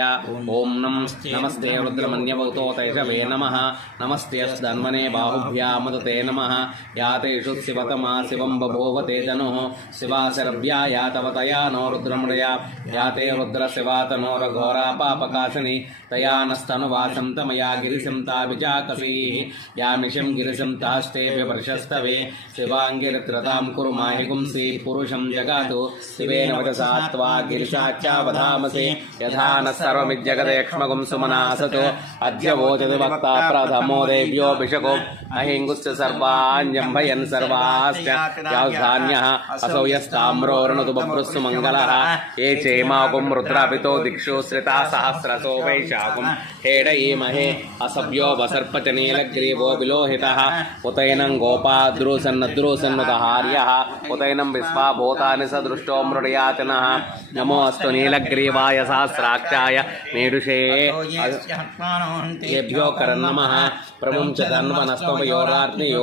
ओम नमस्ते रुद्रमन्यभूतो तैषवे नमः नमस्तेऽस्धन्वने बाहुभ्यामदते नमः यातेषु शिवतमा शिवं बभूव ते तनुः शिवाशरभ्या यातवतया नो रुद्रमृया याते रुद्रशिवातनोरघोरा पापकाशिनी तया नस्तनुवासं तमया गिरिशं ताभिजाकसीः यामिषं गिरिशं तास्तेभ्य वर्षस्तवे शिवाङ्गिरत्रतां कुरु माहि पुंसि पुरुषं जगातु शिवेन वचसा त्वा गिरिशाच्चावधामसे यथा न सर्वमिज्जगदेक्ष्मगुं सुमनासतो अद्य वोचति वक्ता प्रथमो देव्योऽभिषको अहिङ्गुश्च सर्वाञ्जम्भयन् सर्वाश्च यावधान्यः असौ यस्ताम्रोर्णतु बभ्रुस्सु मङ्गलः ये चेमाकुं रुद्रापितो दिक्षु श्रिता सहस्रसो वैशाखुं हेडयीमहे असभ्यो वसर्प च नीलग्रीवो विलोहितः उतैनं गोपाद्रुसन्नद्रुसन्नुतहार्यः उतैनं विश्वाभूतानि सदृष्टो मृडयाचनः नमोऽस्तु नीलग्रीवाय सहस्राक्षाय मेरुषे येभ्यो करन्नमः प्रमुं च धन्वनस्तवयोराग्नियो